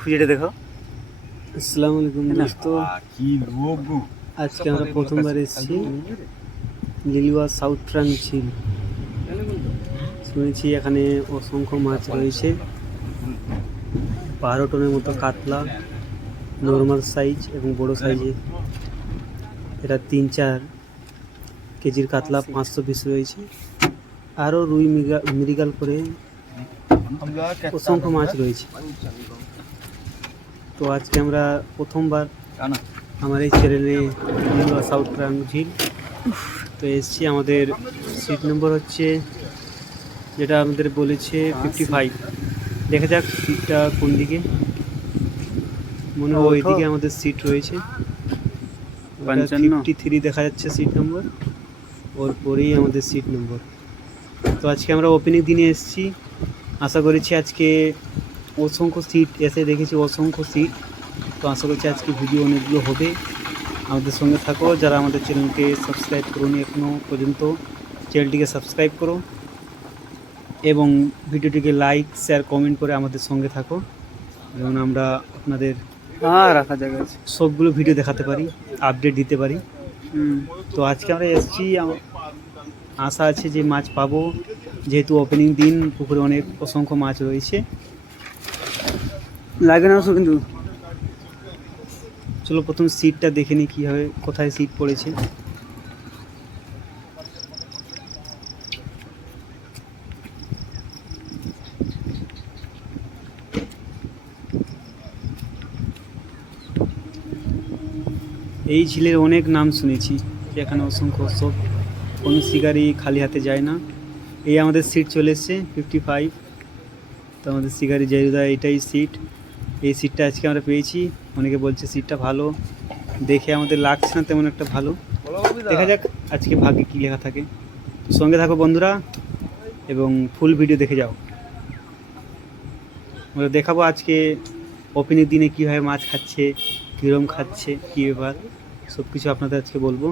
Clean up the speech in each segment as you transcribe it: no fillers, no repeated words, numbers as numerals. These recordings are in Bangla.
খুঁজে দেখো। আসসালামু আলাইকুম দোস্তো, কি লোক গো। আজকে আমরা প্রথমবার এসেছি লিলুয়া সাউথ ফ্রান ঝিল। শুনেছি এখানে অসংখ্য মাছ রয়েছে, 12 টনের মতো কাতলা, নর্মাল সাইজ এবং বড় সাইজে। এটা 3-4 কেজির কাতলা 500 পিস রয়েছে, আরও রুই মৃগেল করে অসংখ্য মাছ রয়েছে। তো আজকে আমরা প্রথমবার আমার এই চ্যানেলে লিলুয়া সাউথ ফ্রান ঝিল তো এসছি। আমাদের সিট নম্বর হচ্ছে, যেটা আমাদের বলেছে 55। দেখা যাক সিটটা কোন দিকে, মনে হয় ওইদিকে আমাদের সিট রয়েছে। 53 দেখা যাচ্ছে সিট নম্বর, ওর পরেই আমাদের সিট নম্বর। তো আজকে আমরা ওপেনিং দিনে এসেছি, আশা করেছি আজকে অসংখ্য সিট, এসে দেখেছি অসংখ্য সিট। তো আশা করছি আজকে ভিডিও অনেকগুলো হবে। আমাদের সঙ্গে থাকো, যারা আমাদের চ্যানেলকে সাবস্ক্রাইব করোনি এখনও পর্যন্ত, চ্যানেলটিকে সাবস্ক্রাইব করো এবং ভিডিওটিকে লাইক শেয়ার কমেন্ট করে আমাদের সঙ্গে থাকো, যেমন আমরা আপনাদের রাখা জায়গা আছে সবগুলো ভিডিও দেখাতে পারি, আপডেট দিতে পারি। তো আজকে আমরা এসেছি, আশা আছে যে মাছ পাবো, যেহেতু ওপেনিং দিন, পুকুরে অনেক অসংখ্য মাছ রয়েছে। লাগে না কিন্তু চলো প্রথম সিটটা দেখে নিই কীভাবে, কোথায় সিট পড়েছে। এই ঝিলের অনেক নাম শুনেছি, এখানে অসংখ্য সব, কোনো শিকারি খালি হাতে যায় না। এই আমাদের সিট চলে এসছে 55। তো আমাদের শিকারি জেরুদা এটাই সিট, এই সিটটা আজকে আমরা পেয়েছি। অনেকে বলছে সিটটা ভালো, দেখে আমাদের লাগছে না তেমন একটা ভালো। দেখা যাক আজকে ভাগ্যে কী লেখা থাকে। সঙ্গে থাকো বন্ধুরা এবং ফুল ভিডিও দেখে যাও। আমরা দেখাবো আজকে ওপেনিং দিনে কীভাবে মাছ খাচ্ছে, কীরকম খাচ্ছে, কী ব্যাপার, সব কিছু আপনাদের আজকে বলবো।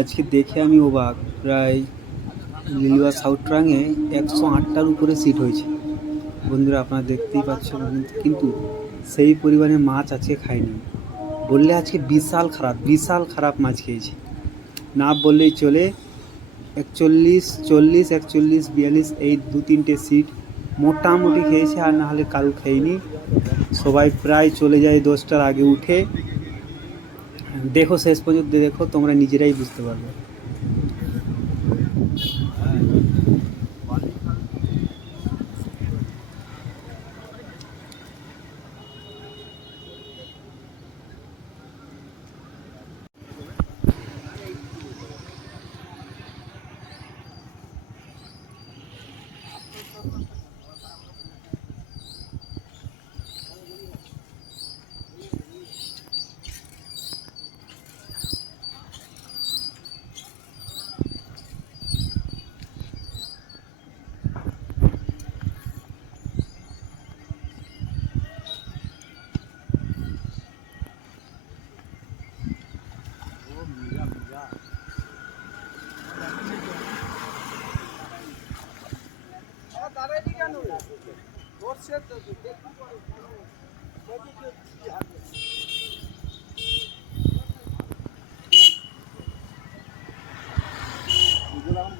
আজকে দেখে আমি অবাক, প্রায় লিলুয়া সাউথ ট্রাঙে 108টার উপরে সিট হয়েছে বন্ধুরা, আপনারা দেখতেই পাচ্ছেন। কিন্তু সেই পরিমাণে মাছ আজকে খাইনি, বললে আজকে বিশাল খারাপ মাছ খেয়েছি, না বললেই চলে। 41, 40, 41, 42 এই 2-3টে সিট মোটামুটি খেয়েছে, আর না হলে কারু খাইনি। সবাই প্রায় চলে যায় 10টার আগে উঠে। দেখো শেষ পর্যন্ত দেখো, তোমরা নিজেরাই বুঝতে পারবে।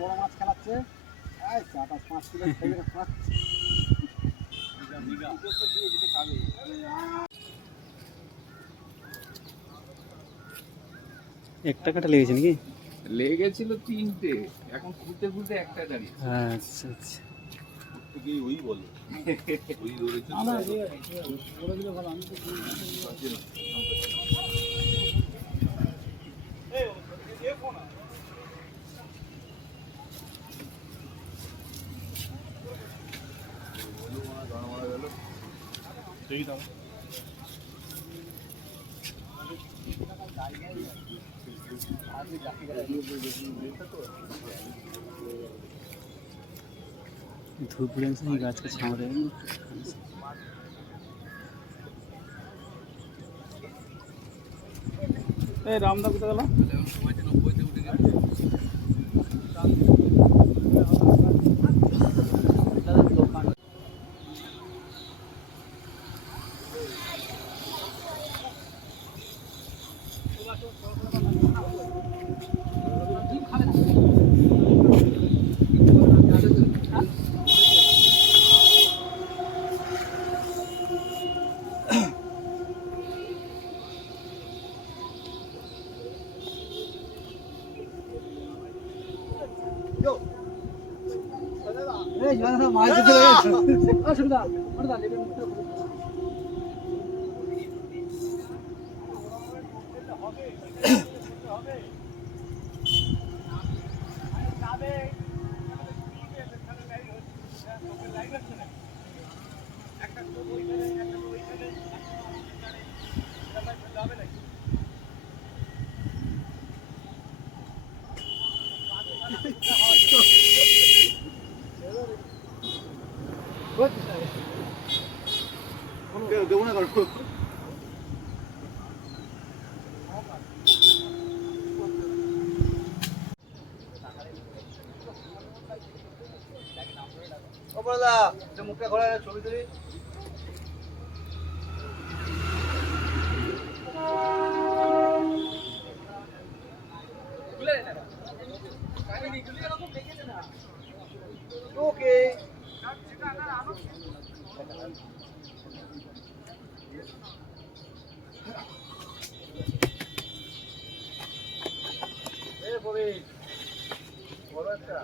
বড় মাছ খেলাচ্ছে 4-5 কিলো খাচ্ছে। একটা কাটা লেগেছে নাকি? লেগেছিল 3টে, এখন খুঁজতে খুঁজতে একটা দাঁড়িয়ে। আচ্ছা আচ্ছা, ওই বলে ওই ধরেছে বড় দিলে ভালো। আমি তো দেখি দাও धूप लेने से ही गाछ के छाँव रहे हैं। এই রামদা কোথায় গেল দেবো না কারণ মুখটা ঘোরা ছবি তুলি ওকে বড় একটা